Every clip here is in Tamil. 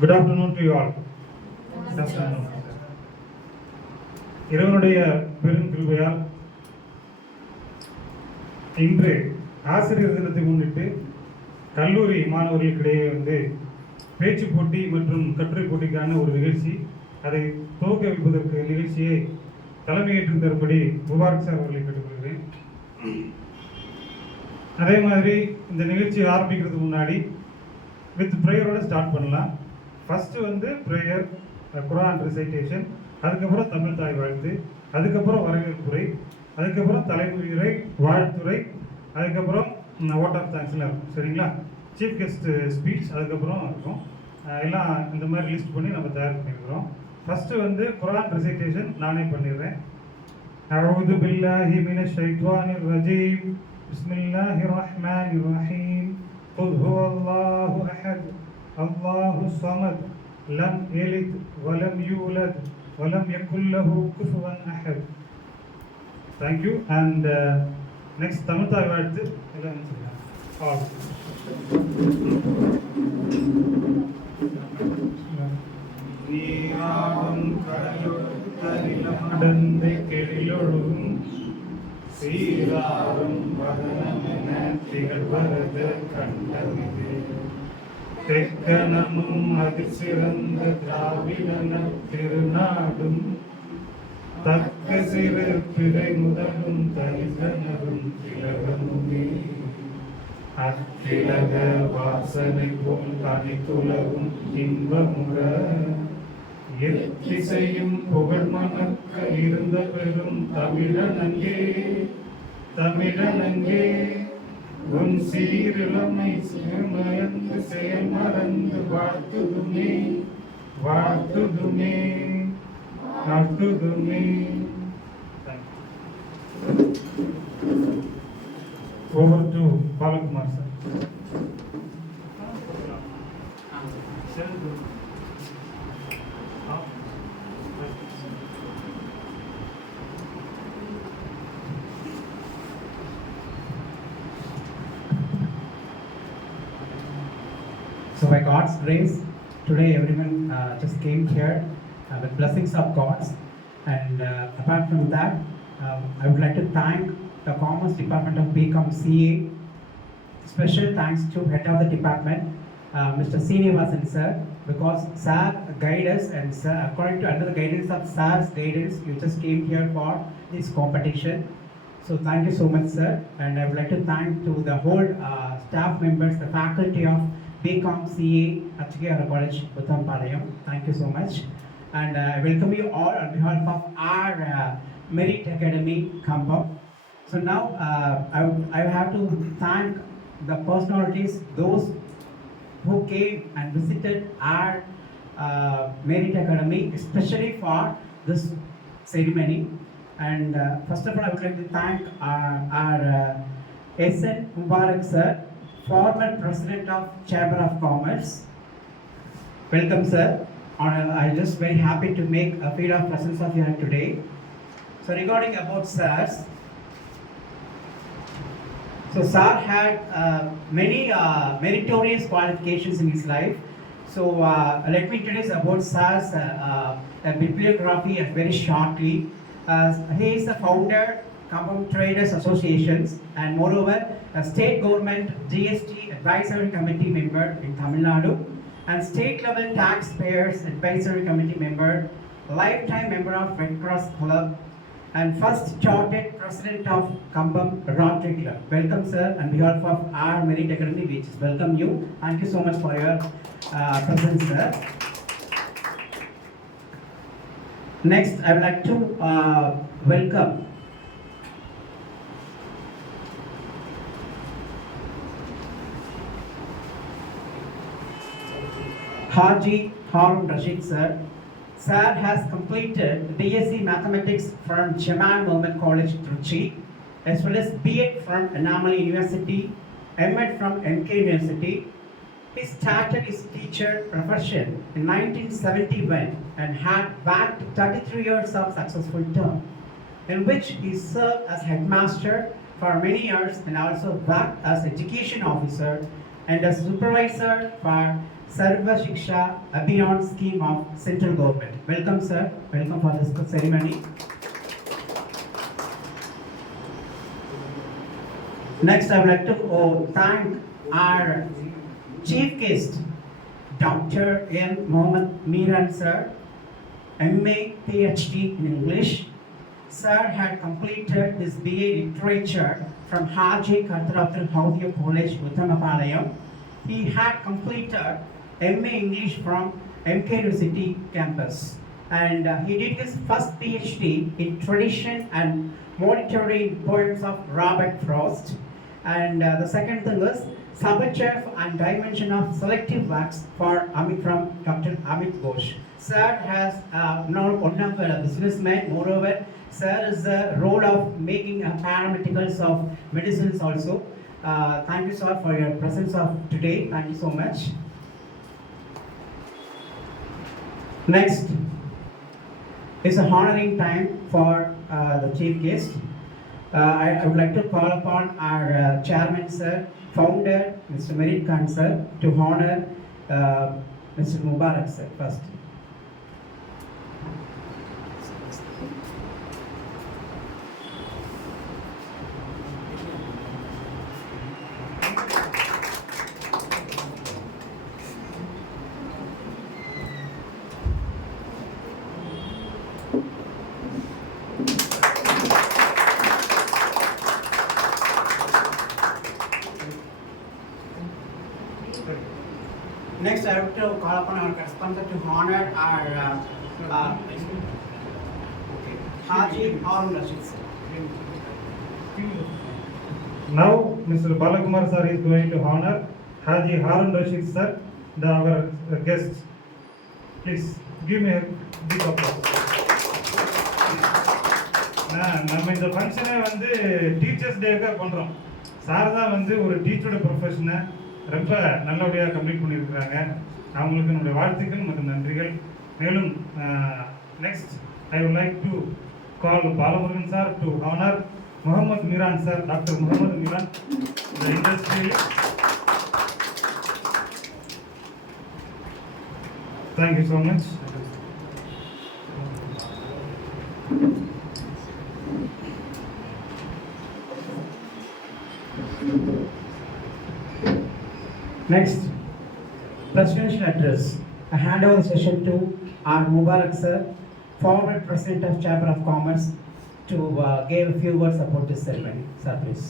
Good afternoon to you all. Good afternoon. இறைவனுடைய பெரும் கிருபையால் இன்று ஆசிரியர் தினத்தை முன்னிட்டு கல்லூரி மாணவர்களுக்கிடையே பேச்சு போட்டி மற்றும் கட்டுரை போட்டிக்கான ஒரு நிகழ்ச்சி, அதை துவக்க வைப்பதற்கு நிகழ்ச்சியை தலைமையேற்று தரும்படி முபாரக் சார் அவர்களை கேட்டுக்கொள்கிறேன். அதே மாதிரி இந்த நிகழ்ச்சியை ஆரம்பிக்கிறதுக்கு முன்னாடி வித் ப்ரேயரோட ஸ்டார்ட் பண்ணலாம். ஃபஸ்ட்டு ப்ரேயர், குரான் ரிசைட்டேஷன், அதுக்கப்புறம் தமிழ் தாய் வாழ்த்து, அதுக்கப்புறம் வரவேற்புரை, அதுக்கப்புறம் தலைமுறை வாழ்த்துறை, அதுக்கப்புறம் ஓட் ஆஃப் தேங்க்ஸ்லாம் இருக்கும். சரிங்களா? சீஃப் கெஸ்ட் ஸ்பீச் அதுக்கப்புறம் இருக்கும். எல்லாம் இந்த மாதிரி லிஸ்ட் பண்ணி நம்ம தயார் பண்ணியிருக்கிறோம். ஃபஸ்ட்டு குரான் ரிசைட்டேஷன் நானே பண்ணிடுறேன். அஊது பில்லாஹி மினஷ் ஷைத்வானிர் ரஜீம். பிஸ்மில்லாஹிர் ரஹ்மானிர் ரஹீம். குல் ஹுவல்லாஹு அஹத் அல்லாஹு ஸமத் லம் யலித் வலம் யூலத் வலம் யகுல் லஹு குஃபுவன் அஹத். Thank you. And next Tamil தாய் வாழ்த்து எல்லாம் சொல்லுங்க. நீராடும் கடலொடு தரிலம் நடந்து கெழிலொழுகும் சீராரும் வதனமென திகழ்வரது கண்டது தெக்கணமும் அதில் சிறந்த திராவிடன திருநாடும் தக்க சிறு பிறை முதலும் தனிதனரும் திலகமுமே அத்திலக வாசனை போல் தனித்துலகும் இன்பமுற எத்திசையும் புகழ் மணக்க இருந்த பெரும் தமிழனங்கே தமிழனங்கே உன் சீரிழமை சிறுமயந்து செயல் மறந்து வாழ்த்துதுமே வாழ்த்துதுமே வாழ்த்துதுமே. Over to Balakumar sir. So by God's grace, today everyone just came here with blessings of God. And apart from that, I would like to thank the Commerce Department of BCom CA. Special thanks to head of the department, Mr. Srinivasan sir, because sir guided us, and sir, according to under the guidance of sir's guidance, you just came here for this competition. So thank you so much, sir. And I would like to thank to the whole staff members, the faculty of BCom CA, Achikara College, Uthampalayam. Thank you so much. And I welcome you all on behalf of our Merit Academy, Kambam. So now I have to thank the personalities, those who came and visited our Merit Academy, especially for this ceremony. And first of all, I would like to thank our SN Mubarak sir, former president of Chamber of Commerce. Welcome, sir. I'm just very happy to make a feel of presence of you here today. So regarding about sirs, so sir had many meritorious qualifications in his life. So let me introduce about sir's bibliography very shortly. He is the founder Kambam Traders Associations, and moreover a state government GST advisory committee member in Tamil Nadu, and state level taxpayers advisory committee member, lifetime member of Red Cross Club, and first chartered president of Kambam Rotary Club. Welcome, sir, on behalf of our Merit Academy, we just welcome you. Thank you so much for your presence, sir. Next, I would like to welcome Haji Harun Rashid sir. Sir has completed BSc Mathematics from Jaman Mohammed College, Trichy, as well as B.Ed from Annamalai University, M.Ed from MK University. He started his teacher profession in 1971 and had backed 33 years of successful term, in which he served as headmaster for many years and also worked as education officer and a supervisor for Sarva Shiksha Abhiyan scheme of central government. Welcome, sir. Welcome for this ceremony. Next, I would like to thank our chief guest, Dr. M. Mohammed Miran, sir, MA, PhD in English. Sir had completed his BA Literature from Haji Kartarathil Haudia College, Uttamapalayam. He had completed MA English from MK University campus. And he did his first PhD in tradition and monitoring poems of Robert Frost. And the second thing is Subject and Dimension of Selective Works from Dr. Amit Ghosh. Sir has now one of a businessman. Moreover, sir is the role of making paramedicals of medicines also. Thank you, sir, for your presence of today. Thank you so much. Next is a honoring time for the chief guest. I would like to call upon our chairman, sir, founder, Mr. Merit Khan, sir, to honor Mr. Mubarak, sir, first. Next, I have to call upon our correspondent to honor our Haji Harun Rashid, sir. Now, Mr. Balakumar sir is going to honor Haji Harun Rashid sir, our guest. Please give me a big applause. நம்ம இந்த ஃபங்க்ஷனே வந்து டீச்சர்ஸ் டேக்காக பண்ணுறோம். சார் தான் வந்து ஒரு டீச்சரோட ப்ரொஃபஷனை ரொம்ப நல்லபடியாக கம்ப்ளீட் பண்ணியிருக்கிறாங்க. அவங்களுக்கு என்னுடைய வாழ்த்துக்கள் மற்றும் நன்றிகள். மேலும் next I would like to call Balamurugan sir to honour Mohamed Meeran sir, doctor Mohamed Meeran, the industry. Thank you so much. Next, presidential address. I hand over the session to our Mubarak sir, former president of Chamber of Commerce, to give a few words about this ceremony. Sir, please.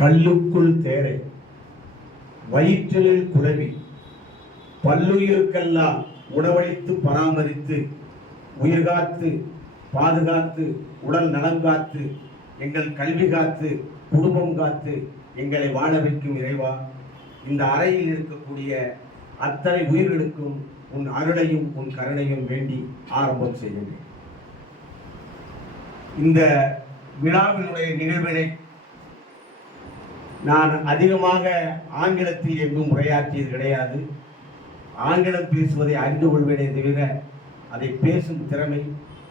கல்லுக்குள் தேரை, வயிற்றில் குருவி, பல்லுயிருக்கெல்லாம் உணவளித்து பராமரித்து உயிர்காத்து பாதுகாத்து உடல் நலம் காத்து எங்கள் கல்வி காத்து குடும்பம் காத்து எங்களை வாழ வைக்கும் இறைவா, இந்த அறையில் இருக்கக்கூடிய அத்தனை உயிர்களுக்கும் உன் அருளையும் உன் கருணையும் வேண்டி ஆரம்பம் செய்கின்றேன். இந்த விழாவினுடைய நிகழ்வினை நான் அதிகமாக ஆங்கிலத்தில் எங்கும் உரையாற்றியது கிடையாது. ஆங்கிலம் பேசுவதை அறிந்து கொள்வேனே தவிர அதை பேசும் திறமை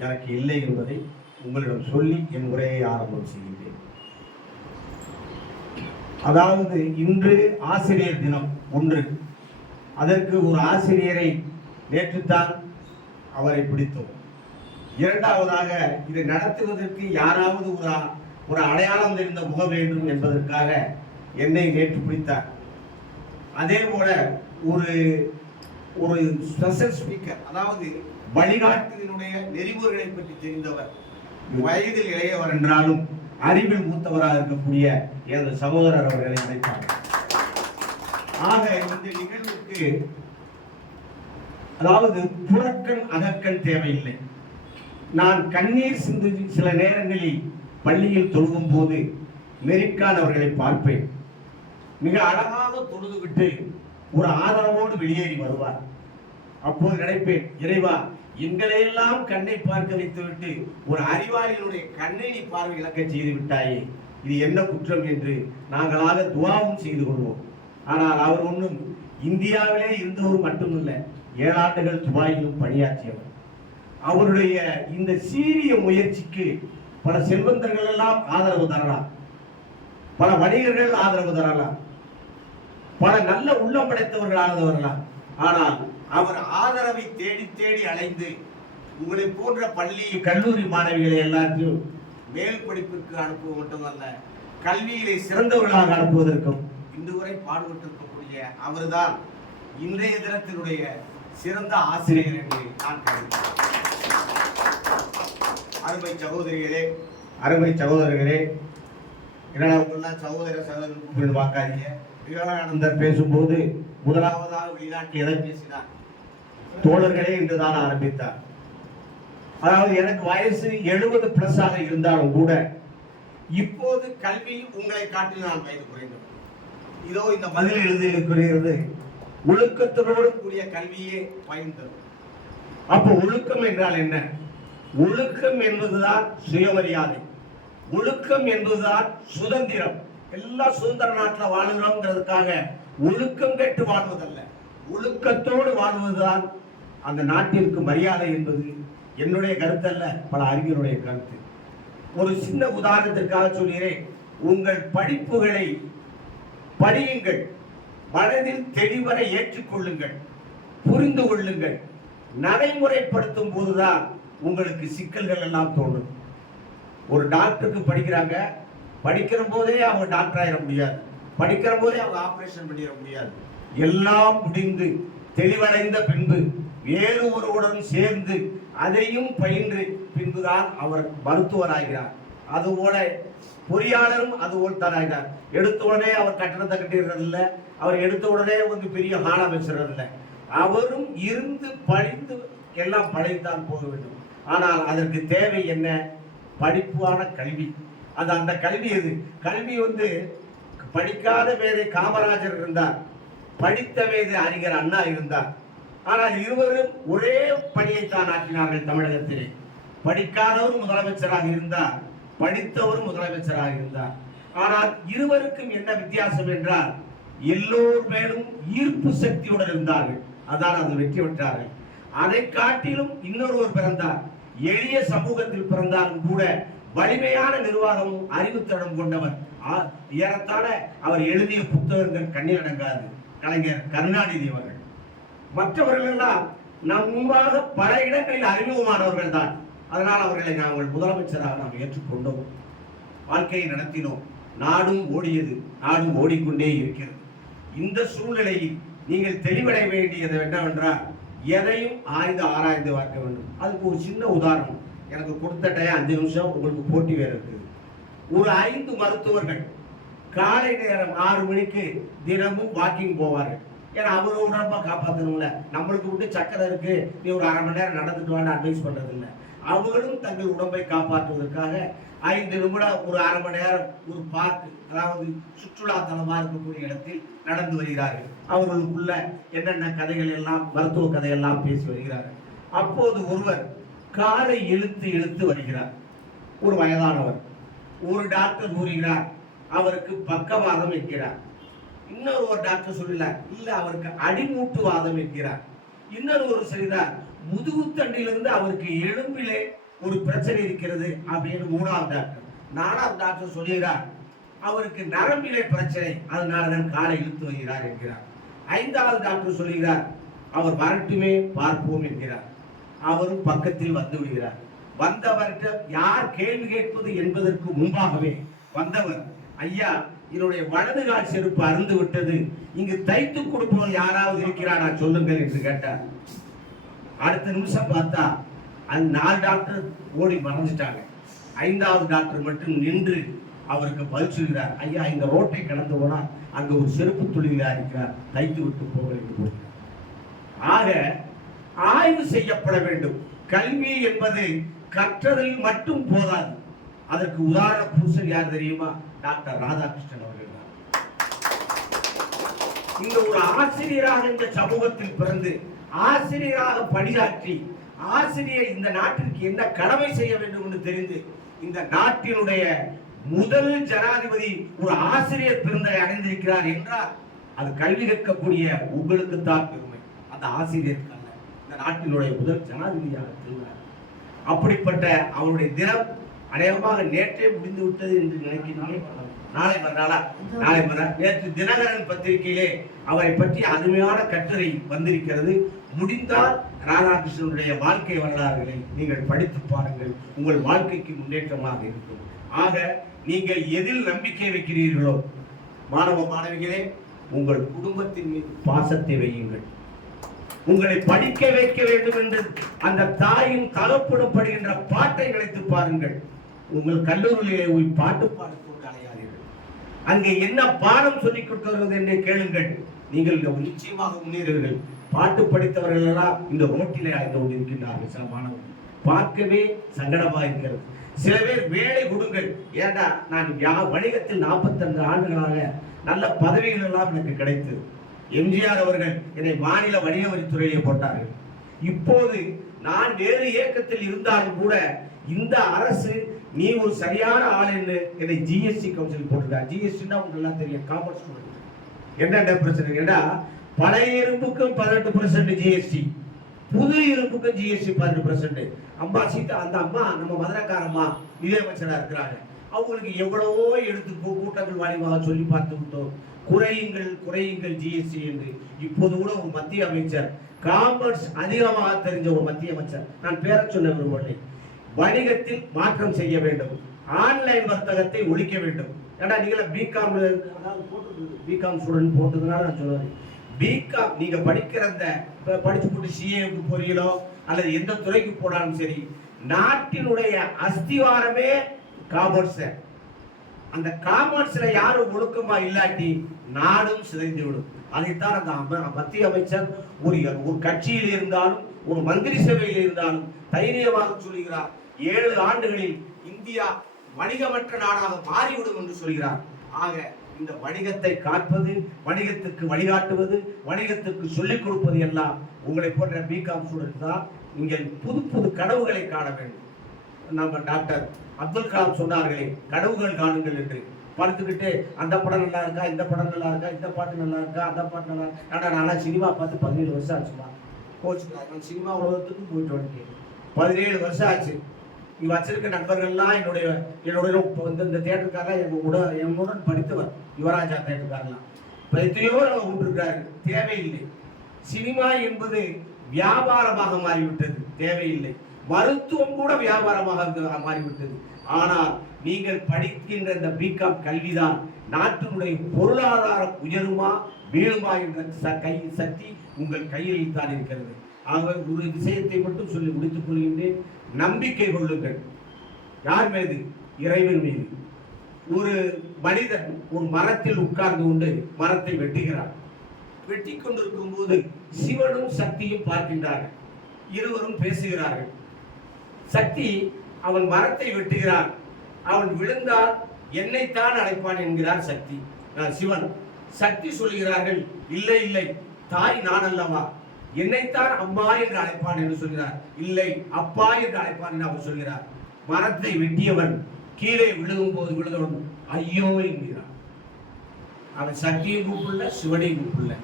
எனக்கு இல்லை என்பதை உங்களிடம் சொல்லி என் உரையை ஆரம்பம் செய்கின்றேன். அதாவது இன்று ஆசிரியர் தினம் ஒன்று. அதற்கு ஒரு ஆசிரியரை நேற்றுத்தான் அவரை பிடித்தோம். இரண்டாவதாக இதை நடத்துவதற்கு யாராவது ஒரு அடையாளம் தெரிந்த முகம் வேண்டும் என்பதற்காக என்னை நேற்று பிடித்தார். அதே போல ஒரு ஸ்பெஷல் ஸ்பீக்கர், அதாவது வழிகாட்டுதலுடைய நெறிமுறைகளை பற்றி தெரிந்தவர், வயதில் இளையவர் என்றாலும் அறிவில் மூத்தவராக இருக்கக்கூடிய எனது சகோதரர் அவர்களை அழைத்தார். ஆக இந்த நிகழ்வுக்கு அதாவது புறக்கண் அகக்கண் தேவையில்லை. நான் கண்ணீர் சிந்து சில நேரங்களில் பள்ளியில் தொழுகும் போது மெரிக்கான் அவர்களை பார்ப்பேன். மிக அழகாக தொழுதுவிட்டு ஒரு ஆதரவோடு வெளியேறி வருவார். அப்போது நினைப்பேன், இறைவா, எங்களையெல்லாம் கண்ணை பார்க்க வைத்துவிட்டு ஒரு அறிவாளிகளுடைய கண்ணை நீ பார்வை இழக்க செய்து விட்டாயே, இது என்ன குற்றம் என்று நாங்களாக துவாவும் செய்து கொள்வோம். ஆனால் அவர் ஒன்றும் இந்தியாவிலே இருந்தவர் மட்டுமல்ல, 7 ஆண்டுகள் துபாயிலும் பணியாற்றியவர். அவருடைய இந்த சீரிய முயற்சிக்கு பல செல்வந்தர்கள் எல்லாம் ஆதரவு தரலாம், பல வணிகர்கள் ஆதரவு தரலாம், பல நல்ல உள்ளம் படைத்தவர்கள் ஆதரவு வரலாம். ஆனால் அவர் ஆதரவை தேடி தேடி அலைந்து உங்களை போன்ற பள்ளி கல்லூரி மாணவிகளை எல்லாத்தையும் மேல் படிப்பிற்கு அனுப்புவது மட்டுமல்ல, கல்வியிலே சிறந்தவர்களாக அனுப்புவதற்கும் இன்று வரை பாடுபட்டிருக்கக்கூடிய அவர்தான் இன்றைய தினத்தினுடைய சிறந்த ஆசிரியர் என்று நான் கருதுகிறேன். அருமை சகோதரிகளே, அருமை சகோதரர்களே, என்னடா உங்களெல்லாம் சகோதரர் பார்க்காதீங்க. விவேகானந்தர் பேசும்போது முதலாவதாக வெளிநாட்டு எதை பேசினார்? தோழர்களே என்றுதான் ஆரம்பித்தார். அதாவது எனக்கு வயசு 70+ ஆக இருந்தாலும் கூட இப்போது கல்வி உங்களை காட்டி நான் வயது குறைந்தது. இதோ இந்த பதில் எழுதியிருக்கிறது, ஒழுக்கத்தோடு கூடிய கல்வியே பயன்தரும். அப்போ ஒழுக்கம் என்றால் என்ன? ஒழுக்கம் என்பதுதான் சுயமரியாதை, ஒழுக்கம் என்பதுதான் சுதந்திரம். எல்லாம் சுதந்திர நாட்டில் வாழுகிறோம்ங்கிறதுக்காக ஒழுக்கம் கேட்டு வாழ்வதல்ல, ஒழுக்கத்தோடு வாழ்வதுதான் அந்த நாட்டிற்கு மரியாதை என்பது என்னுடைய கருத்தல்ல, பல அறிஞருடைய கருத்து. ஒரு சின்ன உதாரணத்திற்காக சொல்கிறேன். உங்கள் படிப்புகளை படியுங்கள், மனதில் தெளிவரை ஏற்றுக்கொள்ளுங்கள், புரிந்து கொள்ளுங்கள். நடைமுறைப்படுத்தும் போதுதான் உங்களுக்கு சிக்கல்கள் எல்லாம் தோணும். ஒரு டாக்டருக்கு படிக்கிறாங்க, படிக்கிற போதே அவங்க டாக்டர் ஆயிட முடியாது, படிக்கிற போதே அவங்க ஆபரேஷன் பண்ணிட முடியாது. எல்லாம் முடிந்து தெளிவடைந்த பின்பு வேறு ஒருவருடன் சேர்ந்து அதையும் பயின்று பின்புதான் அவர் மருத்துவராகிறார். அதுபோல பொறியாளரும் அதுபோல் தான் ஆகிறார். எடுத்த உடனே அவர் கட்டணத்தை கட்டிடுறதில்லை, அவர் எடுத்த உடனே வந்து பெரிய ஹால் அமைச்சிடறதில்லை. அவரும் இருந்து படித்து எல்லாம் படைத்தான் போக வேண்டும். ஆனால் அதற்கு தேவை என்ன? படிப்பான கல்வி. அது அந்த கல்வி எது? கல்வி வந்து படிக்காத மேதை காமராஜர் இருந்தார், படித்த மேதை அறிஞர் அண்ணா இருந்தார். ஆனால் இருவரும் ஒரே பணியைத்தான் ஆற்றினார்கள் தமிழகத்திலே. படிக்காதவர் முதலமைச்சராக இருந்தார், படித்தவர் முதலமைச்சராக இருந்தார். ஆனால் இருவருக்கும் என்ன வித்தியாசம் என்றால், எல்லோர் மேலும் ஈர்ப்பு சக்தியுடன் இருந்தார்கள். அதான் அது வெற்றி பெற்றார்கள். அதை காட்டிலும் இன்னொருவர் பிறந்தார், எளிய சமூகத்தில் பிறந்தாலும் கூட வலிமையான நிர்வாகமும் அறிவுத்திறனும் கொண்டவர். ஏறத்தாழ அவர் எழுதிய புத்தகங்கள் கண்ணில் அடங்காது. கலைஞர் கருணாநிதி அவர்கள். மற்றவர்கள் எல்லாம் நம் முன்பாக பல இடங்களில் அறிமுகமானவர்கள் தான். அதனால் அவர்களை நாங்கள் முதலமைச்சராக நாம் ஏற்றுக்கொண்டோம், வாழ்க்கையை நடத்தினோம். நாடும் ஓடியது, நாடும் ஓடிக்கொண்டே இருக்கிறது. இந்த சூழ்நிலையில் நீங்கள் தெளிவடைய வேண்டியது என்னவென்றால், எதையும் ஆராய்ந்து பார்க்க வேண்டும். அதுக்கு ஒரு சின்ன உதாரணம் எனக்கு கொடுத்த 5 நிமிஷம், உங்களுக்கு போட்டி வேற இருக்குது. ஒரு 5 மருத்துவர்கள் காலை நேரம் 6 மணிக்கு தினமும் வாக்கிங் போவார்கள். ஏன்னா அவர் உடம்பா காப்பாற்றணும்ல. நம்மளுக்கு விட்டு சக்கரை இருக்கு, நீ ஒரு 1/2 மணி நேரம் நடந்துட்டு வான்னு அட்வைஸ் பண்றது இல்லை. அவர்களும் தங்கள் உடம்பை காப்பாற்றுவதற்காக 5 நிமிடம் ஒரு 1/2 மணி நேரம் ஒரு பார்க், அதாவது சுற்றுலா தலமா இருக்கக்கூடிய இடத்தில் நடந்து வருகிறார்கள். அவர்களுக்குள்ள என்னென்ன கதைகள் எல்லாம், மருத்துவ கதையெல்லாம் பேசி வருகிறார்கள். அப்போது ஒருவர் காலை இழுத்து வருகிறார். ஒரு வயதானவர். ஒரு டாக்டர் கூறுகிறார் அவருக்கு பக்கவாதம் என்கிறார். இன்னொரு ஒரு டாக்டர் சொல்கிறார் இல்ல அவருக்கு அடிமூட்டுவாதம் என்கிறார். இன்னொரு ஒரு சொல்கிறார் முதுகுத்தண்டிலிருந்து அவருக்கு எலும்பிலே ஒரு பிரச்சனை இருக்கிறது அப்படின்னு 3வது டாக்டர். 4வது டாக்டர் சொல்கிறார் அவருக்கு நரம்பிலே பிரச்சனை, அதனாலதான் காலை இழுத்து வருகிறார் என்கிறார். 5வது டாக்டர் சொல்கிறார் அவர் வரட்டுமே பார்ப்போம் என்கிறார். அவரும் பக்கத்தில் வந்து விடுகிறார். வந்தவர்கிட்ட யார் கேள்வி கேட்பது என்பதற்கு முன்பாகவே வந்தவர், ஐயா என்னுடைய வலது கால் செருப்பு அருந்து விட்டது, இங்கு தைத்து கொடுப்பவன் யாராவது இருக்கிறாரா சொல்லுங்கள் என்று கேட்டார். அடுத்த நிமிஷம் பார்த்தா அந்த 4 டாக்டர் ஓடி மறைஞ்சிட்டாங்க. 5வது டாக்டர் மட்டும் நின்று அவருக்கு பதில் சொல்கிறார், ஐயா இந்த ரோட்டை கடந்து போனா அங்க ஒரு செருப்பு தொழிலாளி இருக்கிறார், தைத்து விட்டு போக வேண்டும். ஆக ஆய்வு செய்யப்பட வேண்டும். கல்வி என்பது கற்றதில் மட்டும் போதாது. அதற்கு உதாரண புருஷன் யார் தெரியுமா? டாக்டர் ராதாகிருஷ்ணன் அவர்கள் தான். இந்த ஒரு ஆசிரியராக இந்த சமூகத்தில் பிறந்து ஆசிரியராக பணியாற்றி ஆசிரியர் இந்த நாட்டிற்கு என்ன கடமை செய்ய வேண்டும் என்று தெரிந்து இந்த நாட்டினுடைய முதல் ஜனாதிபதி ஒரு ஆசிரியர் பிறந்தரை அடைந்திருக்கிறார் என்றால் அது கல்வி கற்கக்கூடிய உங்களுக்கு தான் பெருமை, அந்த ஆசிரியருக்கு அல்ல. இந்த நாட்டினுடைய முதல் ஜனாதிபதியாக இருந்தார். அப்படிப்பட்ட அவருடைய தினம் அநேகமாக நேற்றே முடிந்து விட்டது என்று நினைக்கிறீர்கள். நாளை மறுநாள் நேற்று தினகரன் பத்திரிகையிலே அவரை பற்றி அருமையான கட்டுரை வந்திருக்கிறது. முடிந்தால் ராதாகிருஷ்ணனுடைய வாழ்க்கை வரலாறுகளை நீங்கள் படித்து பாருங்கள். உங்கள் வாழ்க்கைக்கு முன்னேற்றமாக இருக்கும். ஆக நீங்கள் எதில் நம்பிக்கை வைக்கிறீர்களோ மாணவ மாணவிகளே, உங்கள் குடும்பத்தின் மீது பாசத்தை வையுங்கள். உங்களை படிக்க வைக்க வேண்டும் என்று அந்த தாயும் தகப்பனும் படுகின்ற பாட்டை நினைத்து பாருங்கள். உங்கள் கல்லூரியிலே போய் பாட்டு பாடிக்கொண்டு அலையாதீர்கள். அங்கே என்ன பாடம் சொல்லிக் கொடுக்கிறது என்று கேளுங்கள். நீங்கள் நிச்சயமாக முன்னேறுவீர்கள். பாட்டு படித்தவர்கள் எல்லாம் இந்த ரோட்டிலே அழைத்து கொண்டிருக்கின்றார்கள். சில மாணவர்கள் பார்க்கவே சங்கடமாக இருக்கிறது. சில பேர் வேலை கொடுங்கள். ஏண்டா, நான் வணிகத்தில் 45 ஆண்டுகளாக நல்ல பதவிகள் எல்லாம் எனக்கு கிடைத்தது. எம்ஜிஆர் அவர்கள் என்னை மாநில வணிக வரித்துறையிலே போட்டார்கள். இப்போது நான் வேறு இயக்கத்தில் இருந்தாலும் கூட இந்த அரசு நீ ஒரு சரியான ஆள் என்று என்னை ஜிஎஸ்டி கவுன்சில் போட்டிருக்காங்க. ஜிஎஸ்டினா உங்களுக்கு எல்லாம் தெரியும், காமர்ஸ் ஸ்டூடெண்ட். என்ன பிரச்சனை கேட்டா, பழைய இரும்புக்கும் 18% ஜிஎஸ்டி, புது இரும்புக்கும் ஜிஎஸ்டி 18%. அம்மா சீதா, அந்த அம்மா நம்ம மதுரக்காரம்மா நிதியமைச்சராக இருக்கிறாங்க. அவங்களுக்கு எவ்வளவோ எடுத்து கூட்டங்கள் வாலிபாக சொல்லி பார்த்து விட்டோம். குறையுங்கள் ஜிஎஸ்டி என்று. இப்போது கூட ஒரு மத்திய அமைச்சர், காமர்ஸ் அதிகமாக தெரிஞ்ச ஒரு மத்திய அமைச்சர், நான் பேர சொல்ல விரும்பவில்லை, வணிகத்தில் மாற்றம் செய்ய வேண்டும், ஆன்லைன் வர்த்தகத்தை ஒழிக்க வேண்டும். ஏன்னா நீங்கள பிகாம் ஸ்டூடெண்ட் போட்டதுனால நான் சொல்லுவேன், பிகாம் நீங்க படிக்கிற அந்த படிச்சு போட்டு சிஏக்கு போறீங்களோ அல்லது எந்த துறைக்கு போனாலும் சரி, நாட்டினுடைய அஸ்திவாரமே காமர்ஸ். அந்த காமர்ஸ்ல யாரும் ஒழுக்கமா இல்லாட்டி நாடும் சிதைந்து விடும். அதைத்தான் அந்த மத்திய அமைச்சர் ஒரு கட்சியில் இருந்தாலும் ஒரு மந்திரி சபையில் இருந்தாலும் தைரியமாக சொல்லுகிறார், 7 ஆண்டுகளில் இந்தியா வணிகமற்ற நாடாக மாறிவிடும் என்று சொல்கிறார். ஆக இந்த வணிகத்தை காப்பது, வணிகத்துக்கு வழிகாட்டுவது, வணிகத்துக்கு சொல்லிக் கொடுப்பது எல்லாம் உங்களை போன்ற பிகாம் ஸ்டூடெண்ட் தான். நீங்கள் புது புது கனவுகளை காண வேண்டும். நம்ம டாக்டர் அப்துல் கலாம் சொன்னார்களே, கனவுகள் காணுங்கள் என்று. பார்த்துக்கிட்டு அந்த படம் நல்லா இருக்கா, இந்த படம் நல்லா இருக்கா, இந்த பாட்டு நல்லா இருக்கா, அந்த பாட்டு நல்லா இருக்கா. நானா சினிமா பார்த்து 17 வருஷம் ஆச்சுமா. கோச்சுக்கிறாங்க, நான் சினிமா உலகத்துக்கும் போயிட்டு வந்துட்டேன். 17 வருஷம் ஆச்சு. இங்க வச்சிருக்க நண்பர்கள்லாம் என்னுடைய இந்த தியேட்டருக்காக என்னுடன் படித்தவர் யுவராஜா தியேட்டருக்காரலாம் எத்தனையோ விட்டுருக்காரு. தேவையில்லை. சினிமா என்பது வியாபாரமாக மாறிவிட்டது. தேவையில்லை. மருத்துவம் கூட வியாபாரமாக மாறிவிட்டது. ஆனால் நீங்கள் படிக்கின்ற இந்த பிகாம் கல்விதான் நாட்டினுடைய பொருளாதாரம் உயருமா வீழுமா என்ற சக்தி உங்கள் கையில் தான் இருக்கிறது. ஆகவே ஒரு விஷயத்தை மட்டும் சொல்லி முடித்துக் கொள்கின்றேன். நம்பிக்கை கொள்ளுங்கள். யார் மீது? இறைவன் மீது. ஒரு மனிதன் ஒரு மரத்தில் உட்கார்ந்து கொண்டு மரத்தை வெட்டுகிறார். வெட்டி கொண்டிருக்கும் போது சிவனும் சக்தியும் பார்க்கின்றார்கள். இருவரும் பேசுகிறார்கள். சக்தி அவன் மரத்தை வெட்டுகிறான். அவன் விழுந்தால் என்னைத்தான் அழைப்பான் என்கிறார் சக்தி. சிவன். சக்தி சொல்கிறார்கள், இல்லை இல்லை, தாய் நான் அல்லவா, என்னைத்தான் அம்மா என்று அழைப்பான் என்று சொல்கிறார். இல்லை, அப்பா என்று அழைப்பான் என்று அவர் சொல்கிறார். மரத்தை வெட்டியவன் கீழே விழுந்தவன் ஐயோ என்கிறான். அவன் சக்தியும் கூப்பிடல, சிவனையும் கூப்பிடல,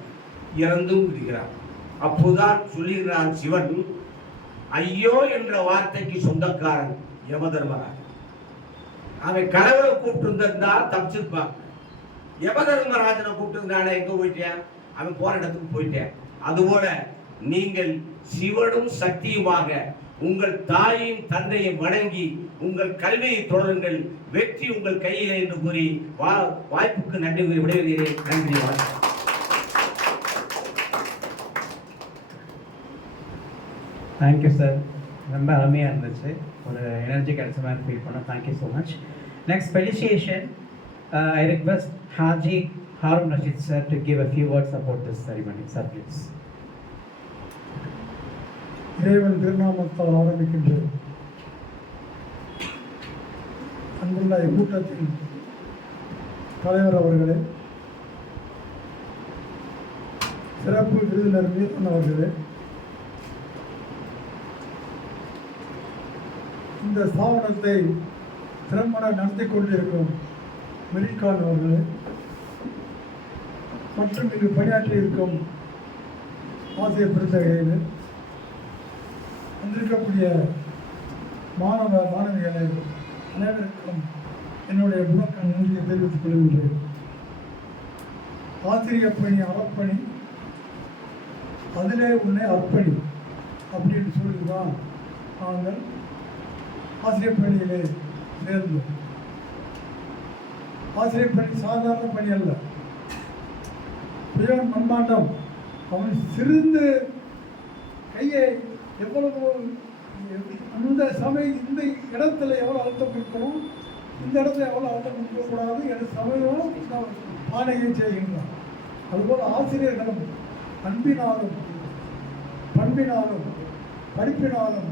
இறந்தும் விடுகிறான். அப்போதான் சொல்லுகிறான் சிவன், ஐயோ என்ற வார்த்தைக்கு சொந்தக்காரன் யமதர்மராஜன். அவன் கடவுளை கூப்பிட்டு இருந்தா தப்பிச்சிருப்பான். யமதர்மராஜனை கூப்பிட்டு இருந்தானே, எங்க போயிட்டேன், அவன் போற இடத்துக்கு போயிட்டேன். அதுபோல நீங்கள் சிவனும் சக்தியுமாக உங்கள் தாயையும் தந்தையும் வணங்கி உங்கள் கல்வியை தொடருங்கள். வெற்றி உங்கள் கையிலே என்று கூறி வாய்ப்புக்கு நன்றி விடைபெறுகிறேன். நன்றி, வணக்கம். Thank you sir. ரொம்ப அருமையாக இருந்துச்சு. ஒரு எனர்ஜி கிடைச்ச மாதிரி ஃபீல் பண்ணோம். Thank you so much. Next felicitation. I request Haji Harun Rashid sir to give a few words about this ceremony. Sir, please. இறைவன் திருநாமத்தால் ஆரம்பிக்கின்றது. அன்புள்ள இக்கூட்டத்தின் தலைவர் அவர்களே, சிறப்பு விருந்தினர் மீதன் அவர்களே, இந்த ஸ்தாபனத்தை திறம்பட நடத்தி கொண்டிருக்கும் மெரிகான் அவர்களே மற்றும் இங்கு பணியாற்றி இருக்கும் ஆசிரியர் பெருந்தகையில் வந்திருக்கக்கூடிய மாணவிகளை அனைவருக்கும் என்னுடைய முழக்க நன்றியை தெரிவித்துக் கொள்கின்றேன். ஆசிரியர் பணி அறப்பணி, அதிலே உன்னை அர்ப்பணி அப்படின்னு சொல்லிதான் நாங்கள் ஆசிரியர் பணியிலே சேர்ந்தோம். ஆசிரியர் பணி சாதாரண பணி அல்ல. பிரியான் மண்பாண்டம் அவன் சிறந்து கையை எவ்வளவு அந்த சமயம் இந்த இடத்துல எவ்வளோ அழுத்தம் கொடுக்கணும், இந்த இடத்துல எவ்வளோ அழுத்தம் கொடுக்கக்கூடாது என்ற சமயம் பானையை செய்கின்றான். அதுபோல் ஆசிரியர்களும் அன்பினாலும் பண்பினாலும் படிப்பினாலும்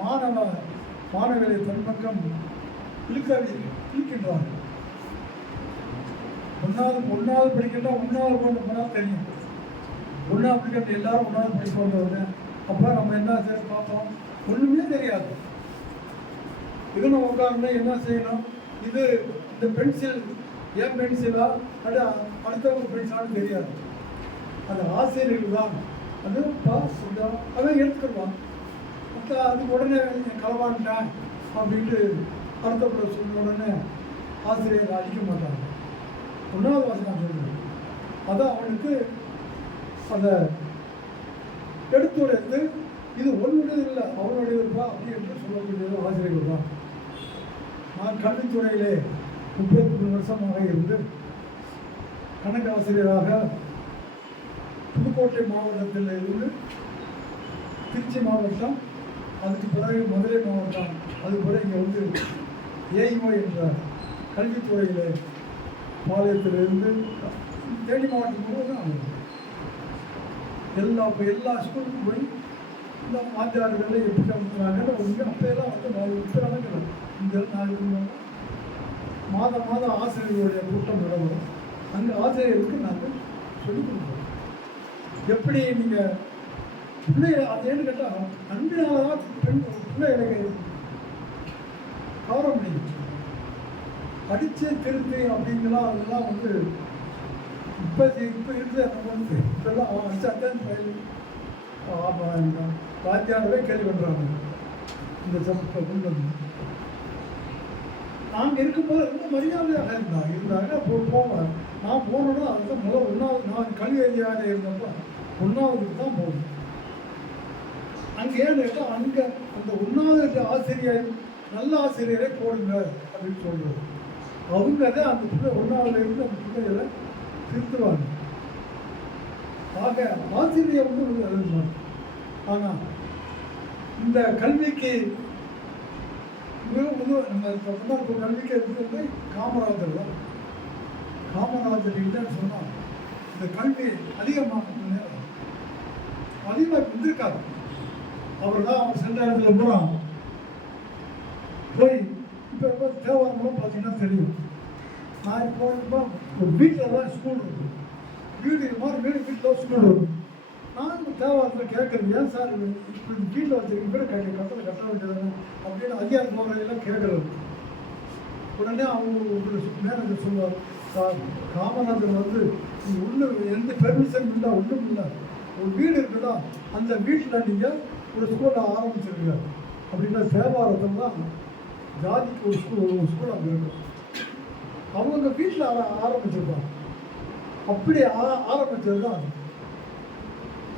மாணவர்களை தன்பக்கம் இழுக்கின்றார்கள். ஒன்றாவது படிக்கின்றா ஒன்றாவது கொண்டு போனால் தெரியும். ஒன்றாவது படிக்கின்ற எல்லாரும் ஒன்றாவது படிக்க வந்தவங்க அப்போ நம்ம என்ன செய்ய பார்த்தோம், ஒன்றுமே தெரியாது. இதுன்னு உட்கார்ந்து என்ன செய்யணும், இது இந்த பென்சில் ஏன் பென்சிலா அது அடுத்தவங்க பென்சிலான்னு தெரியாது. அது ஆசிரியர்கள் தான் அது அதான் எடுத்துக்கிடுவான். அதுக்கு உடனே களவான்ட்டேன் அப்படின்ட்டு அடுத்தப்பட சொன்ன உடனே ஆசிரியர் அடிக்க மாட்டாங்க. ஒன்றாவது வாசகம் சொல்லுது அதான் அவனுக்கு அதை எடுத்துடைத்து இது ஒன்றுடையது இல்லை அவனுடைய இருப்பா அப்படி என்று சொல்லக்கூடியது ஆசிரியர்கள் தான். நான் கல்வித்துறையிலே 33 வருஷமாக இருந்து கணக்கு ஆசிரியராக புதுக்கோட்டை மாவட்டத்தில் இருந்து திருச்சி மாவட்டம், அதுக்கு பிறகு மதுரை மாவட்டம், அதுக்கு பிறகு இங்கே வந்து ஏஇஓ என்ற கல்வித்துறையில் பாளையத்திலிருந்து தேனி மாவட்டம் முழுவதும் எல்லா ஸ்கூலுக்கும் போய் இந்த வாத்தியார்கள் எப்படி அமைக்கிறாங்க ஒன்று அப்போயெல்லாம் வந்து இப்போ நடக்கல. இந்த நாளைக்கு மாதம் ஆசிரியர்களுடைய கூட்டம் நடக்கும். அங்கே ஆசிரியர்களுக்கு நாங்கள் சொல்லிக் கொடுப்போம். எப்படி நீங்கள் பிள்ளைகளை அதேன்னு கேட்டால் அன்பினால்தான் பிள்ளைகளை கவர முடியும். படித்து திருத்தி அப்படிங்கலாம் அதெல்லாம் வந்து இப்போ இருக்குது. நம்ம வந்து இப்போல்லாம் அவன் அடிச்சாத்தான் வாத்தியாரவே கேள்வி பண்ணுறாங்க. இந்த கொண்டு வந்து நாங்கள் இருக்கும்போது ரொம்ப மரியாதையாக இருந்தாங்க. அப்போ போவேன். நான் போனோன்னா அதுதான் முதல் ஒன்றாவது நான் கல்வி அதிகாரியாக இருந்தப்போ ஒன்றாவதுக்கு தான் போகணும். அங்கே ஏன்னு கேட்டால் அங்கே அந்த ஒன்றாவது ஆசிரியர் நல்ல ஆசிரியரை போடுங்க அப்படின்னு சொல்கிறது. அவங்க தான் அந்த பிள்ளை ஒன்றாவதுல இருந்து அந்த பிள்ளைகளை திருத்துவாங்க. ஆக ஆசிரியர் வந்து எழுதுவாங்க. ஆனால் இந்த கல்விக்கு நம்ம கல்விக்கு இருக்கிறது காமராஜர் தான். காமராஜர் இல்லைன்னு சொன்னால் இந்த கல்வி அதிகமாக இருந்திருக்காது. அவர் தான் அவர் சென்ற இடத்துல போகிறான் போய் இப்போ தேவாரம்லாம் பார்த்தீங்கன்னா தெரியும். நான் இப்போ ஒரு வீட்டில் தான் ஸ்கூல் இருக்குது. வீட்டில் தான் ஸ்கூல் இருக்குது. நான் தேவாரத்தில் கேட்குறது ஏன் சார் இப்படி வீட்டில் வச்சுருக்கீங்க கட்டத்தில் கட்ட வேண்டியதானே அப்படின்னு அதிகார போகிறதெல்லாம் கேட்குறது. உடனே அவங்க மேனேஜர் சொல்லுவார், சார் காமராஜர் வந்து உள்ள எந்த பெர்மிஷன் இல்லை ஒன்றும் இல்லை, ஒரு வீடு இருக்குதா அந்த வீட்டில் நீங்கள் ஒரு ஸ்கூலை ஆரம்பிச்சிருங்க அப்படின்னா தேவாரத்தில் தான் ஜாதிக்கு ஒரு ஸ்கூல் அங்கே இருக்கும். அவங்க வீட்டில் ஆரம்பிச்சிருப்பாங்க. அப்படி ஆரம்பித்தது தான் அது.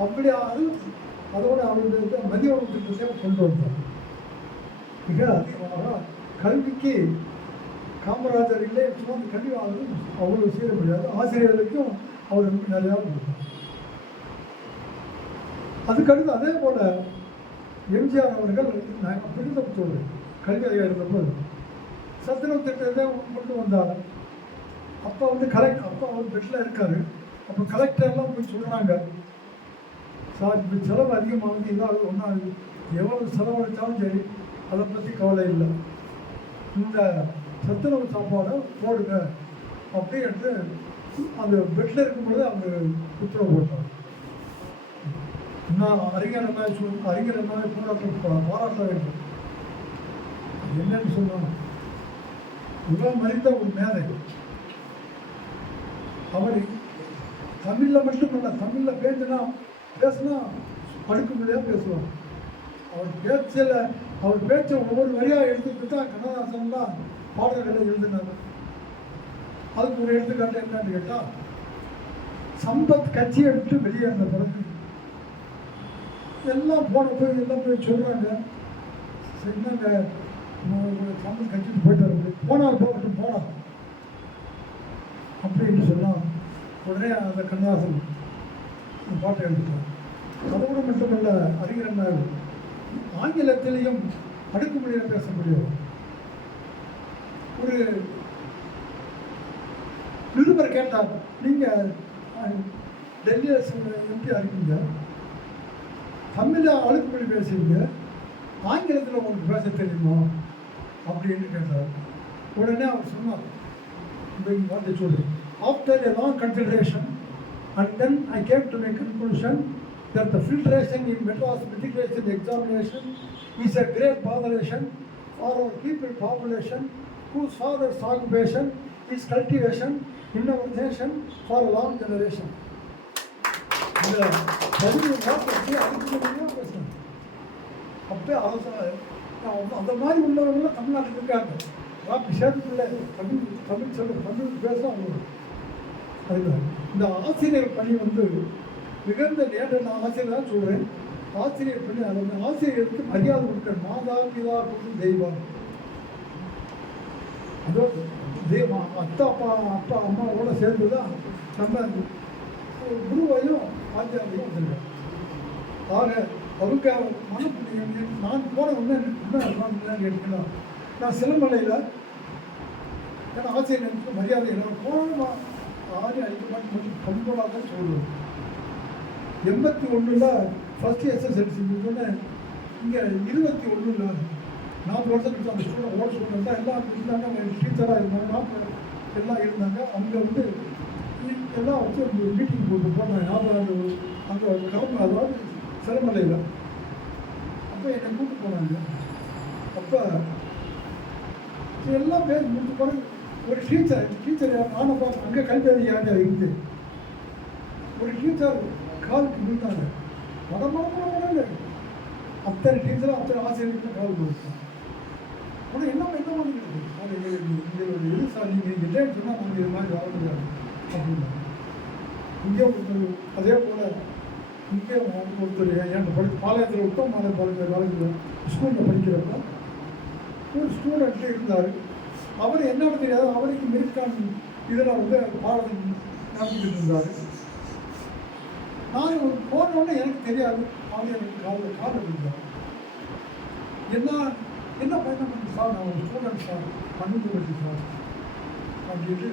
அப்படி அதோட அவங்களுக்கு மதிய உணவு திட்டத்தை கொண்டு வந்தாங்க. மிக அதிகமாக கல்விக்கு காமராஜர் இல்லை அந்த கல்வி வாங்க அவ்வளோ செய்ய முடியாது. ஆசிரியர்களுக்கும் அவர் நிறையா கொடுத்தார். அதுக்கடுத்து அதே போல் எம்ஜிஆர் அவர்கள் நாங்கள் பிரிந்தபட்சோடு கல்வி அதிகாரி இருந்தபோது சத்துணவு திட்டத்தை கொண்டு வந்தார். அப்போ வந்து அப்போ அவர் பெட்டில் இருக்கார். அப்போ கலெக்டர்லாம் போய் சொல்கிறாங்க, சார் இப்போ செலவு அதிகமாகுது, இதாவது ஒன்றாகுது, எவ்வளோ செலவழித்தாலும் சரி அதை பற்றி கவலை இல்லை, இந்த சத்துணவு சாப்பாடை போடுங்க அப்படின்ட்டு அந்த பெட்டில் இருக்கும்பொழுது அவங்க உத்தரவு போட்டார். நான் அறிஞர் பாராட்ட வேண்டும். என்னன்னு சொன்னாங்க, இவன் மறித்த ஒரு மேதை. அவர் தமிழில் மட்டுமல்ல, தமிழில் பேசினா அடுக்க முடியாது பேசுவாங்க. அவர் பேச்சை ஒவ்வொரு வரியாக எடுத்துக்கிட்டு தான் கண்ணதாசன் தான் பாடல்களை எழுதினார். அதுக்கு ஒரு எடுத்துக்காட்டு என்னன்னு கேட்டால், சம்பத் கட்சியை விட்டு வெளியேறின பிறகு எல்லாம் போய் சொல்கிறாங்க, என்னங்க சம்பத் கட்சிக்கு போயிட்டு வர போனால் போகட்டும் போனா அப்படின்னு சொன்னால் உடனே அந்த கண்ணதாசன் அந்த பாட்டை எழுதிட்டார். அதோடு மட்டுமல்ல, அறிஞர் ஆங்கிலத்திலையும் அடுக்குமொழியில் பேச முடியும். ஒரு நிருபர் கேட்டார், நீங்கள் டெல்லியில் எம்பியாக இருக்கீங்க, தமிழில் அடுக்குமொழி பேசுவீங்க, ஆங்கிலத்தில் உங்களுக்கு பேச தெரியுமா அப்படின்னு கேட்டார். உடனே அவர் சொன்னார், இந்த வார்த்தை சொல்லு, after a long consideration and then I came to my conclusion that the filtration in Madras matriculation examination is a great botheration for our people population whose father's occupation is cultivation in our nation for a long generation. இந்த பதிவு வார்த்தைக்கு அடுக்குமொழியாக பேசுகிறேன். அப்போ அந்த மாதிரி உள்ளவங்களாம் தமிழ்நாட்டில் இருக்காங்க. சேதுக்குள்ளே தமிழ் பேச அவங்க. அதுதான் இந்த ஆசிரியர் பணி வந்து மிகுந்த நேரம். நான் ஆசிரியர் தான் சொல்கிறேன். ஆசிரியர் பணி அது வந்து ஆசிரியருக்கு மரியாதை கொடுக்க மாதா பிதா கொடுத்து தெய்வம். அதாவது தெய்வம் அப்பா அம்மாவோட சேர்ந்து தான் நம்ம குருவையும் ஆச்சாரியையும் வந்திருக்கோம். ஆக அவங்க நான் போன ஒன்று எடுக்கலாம். நான் சிலமலையில் ஏன்னா ஆசிரியர் எனக்கு மரியாதை போனோம் ஆறு அழிக்கப்பட்டு மட்டும் பண்போடாக தான் சொல்லுவோம். 81 ஃபஸ்ட்டு எஸ்எஸ்எல்சி சொன்னேன். இங்கே 21 40 வருஷத்துக்கு அந்த ஸ்டூடெண்ட் ஓட ஸ்டூடெண்ட் தான் எல்லாம் இருந்தாங்க. டீச்சராக இருந்தாங்க, எல்லாம் இருந்தாங்க. அவங்க வந்து எல்லாம் வச்சு ஒரு மீட்டிங் போனாங்க. ஞாபகம் அங்கே கிளம்ப, அதாவது சிலமலையில். அப்போ என்னை கூப்பிட்டு போனாங்க. அப்போ எல்லாம் பேர் முடிச்சு போனாங்க. ஒரு டீச்சர் ஆனப்பா அங்கே கல்வி அதிகாரியாக இருந்து ஒரு டீச்சர் காலுக்கு விழுந்தாங்க. மடமடமடமடல அத்தனை டீச்சரும் அத்தனை ஆசிரியர்களுக்கு கால் கொடுத்தாங்க. ஆனால் என்ன பண்ணிக்கிறது எங்களுடைய இது சார், நீங்கள் இல்லைன்னு சொன்னால் நாங்கள் இது மாதிரி வர முடியாது அப்படின்னா. இங்கே ஒருத்தர் அதே போல் இங்கே ஒருத்தர் என் பாளையத்தில் உத்தம மாலை காலேஜில் ஸ்கூலில் படிக்கிறப்ப ஒரு ஸ்டூடெண்ட் இருந்தார். அவர் என்னன்னு தெரியாது, அவருக்கு மிருக்கான் இதில் வந்து பாடம் நடத்திக்கிட்டு இருந்தார். நான் போனோடனே எனக்கு தெரியாது, அவர் எனக்கு காலில் இருந்தார். என்ன பயணம் பண்ணி சார், நான் ஒரு ஸ்டூடெண்ட் சார், பண்ணி சார் அப்படின்ட்டு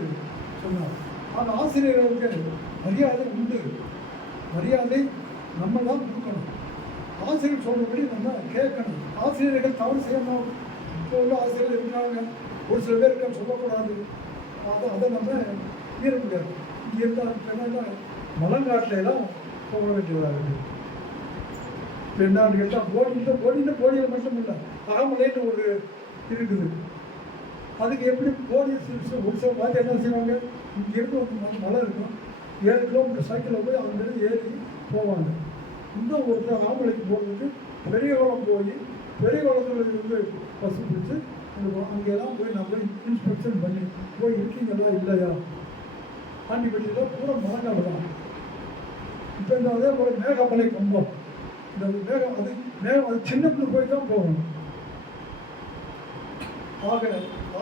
சொன்னார். அந்த ஆசிரியர்களுக்கு மரியாதை உண்டு. மரியாதை நம்ம தான் கொடுக்கணும். ஆசிரியர் சொல்கிறபடி நம்ம கேட்கணும். ஆசிரியர்கள் தவறு செய்யணும். இப்போ உள்ள ஆசிரியர்கள் இருக்கிறாங்க, ஒரு சில பேர் இருக்க சொல்லக்கூடாது. அதை நம்ம மீற முடியாது. இங்கே இருந்தால் மலங்காட்டிலாம் போக வேண்டியதாக இருக்குது. இப்போ என்னான்னு கேட்டால் போடியில் மட்டும் இல்லை, அகமலைன்னு ஒரு இருக்குது. அதுக்கு எப்படி போடி ஒரு சில பார்த்து என்ன செய்வாங்க, இங்கேருந்து வந்து மலை இருக்கும், 7 கிலோமீட்டர் சைக்கிளில் போய் அங்கேருந்து ஏறி போவாங்க. இன்னும் ஒரு ஆம்பளைக்கு போகிறதுக்கு பெரிய குளம் போய் பெரிய குளத்தில் வந்து பசு பிடிச்சி அங்கெல்லாம் போய் நம்ம இன்ஸ்பெக்ஷன் பண்ணி போய் இருக்கீங்களா இல்லையா. ஆண்டிப்பட்டியில் பூரா மரங்கள் தான். இப்போ இந்த அதே போல் மேகமலை கம்பம், இந்த மேகம் அது சின்னத்தில் போய் தான் போகணும். ஆக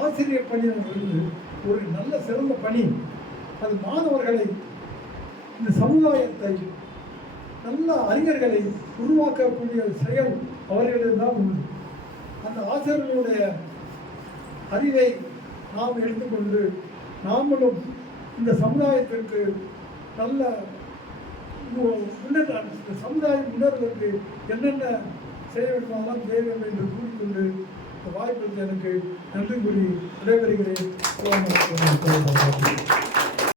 ஆசிரியர் பணி வந்து ஒரு நல்ல சிறந்த பணி. அது மாணவர்களை, இந்த சமுதாயத்தை, நல்ல அறிஞர்களை உருவாக்கக்கூடிய செயல் அவர்களிடம் உண்டு. அந்த ஆசிரியர்களுடைய அறிவை நாம் எடுத்துக்கொண்டு நாமளும் இந்த சமுதாயத்திற்கு நல்ல முன்னேற்ற சமுதாயம் முன்னேறுவதற்கு என்னென்ன செய்ய வேண்டுமானால் செய்ய வேண்டும் என்று கூறிக்கொண்டு இந்த வாய்ப்பு எனக்கு நன்றி கூறி விடைபெறுகிறேன்.